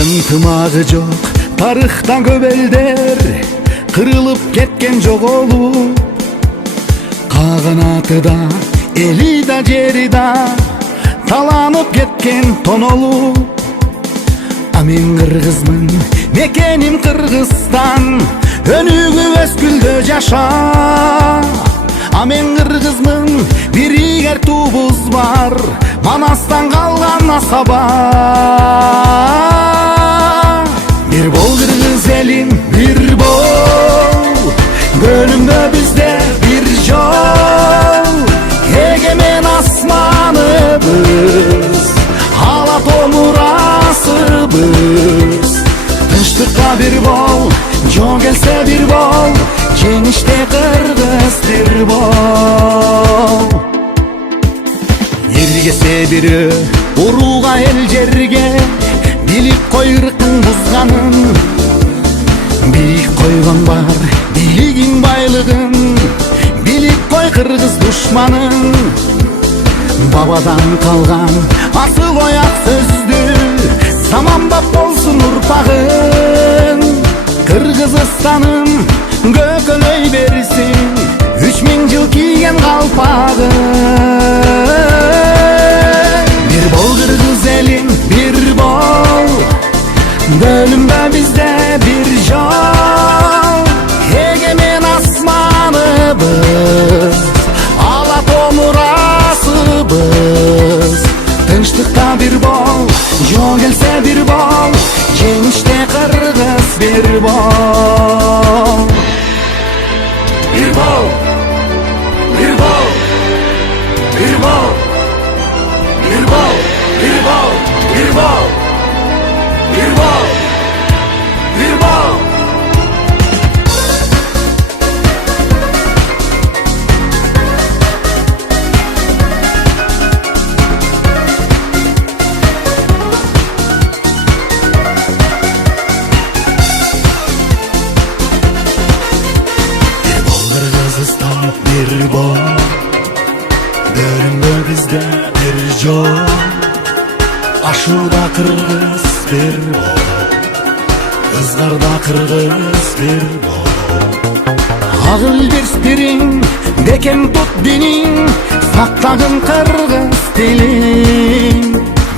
ынтымагы жок тарыхта көп элдер кырылып кеткен жоголуп, каганаты да эли да жери да таланып кеткен тонолуп. А мен кыргызмын, мекеним Кыргызстан, өнүгү өскүлдө жаша. А мен кыргызмын, биригер туубуз бар, Манастан калган асаба. Бир бол кыргыз элим, бир бол, бөлүнгө бизде бир жол. Эгемен асманыбыз, ала томурасыбыз. Тынчтыкка бир бол, жол келсе бир бол, жеңиште кыргыз бир бол. Эргесе бири урууга эл жерге, билип кой ыркың бузганын. Бийик койгон бар бийлигиң байлыгын, билип кой кыргыз душманын. Бабадан калган асыл ояк сөздү, заманбап болсун урпагың. Кыргызстаным көкөлөй берсин, 3000 жыл кийген калпагың. Бир бол кыргыз элим, бир бол, бөлүнбө бизде бир жол. Эгемен асманыбыз, ала томурасыбыз. Тынчтыкта бир бол, жол келсе бир бол, жеңиште кыргыз бир бол. Бир бол, бир бол, бир бол, бир бол, бир бол, бир бол, бир бол, бир бол. Bir bol, bölündü bizde bir yol. Aşuda kırgız bir bol, kızlarda kırgız bir bol. Ağıl birspirin, beken tut dinin, saklagın kırgız dilin.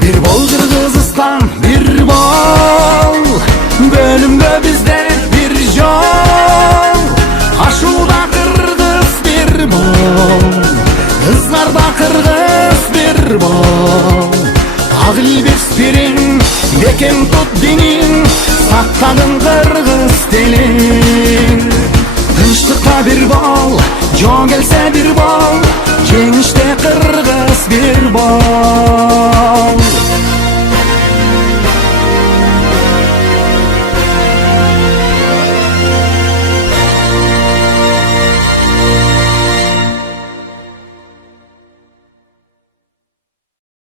Bir bol Kırgızistan, bir bol, bölündü bizde bir yol. Aşuda bir bol, kızlarda kırgız bir bol. Ağıl birspirin, beken tut dinin, saklagın kırgız dilin. Tınçlıkta bir bol, jol gelse bir bol, jеңиште kırgız bir bol.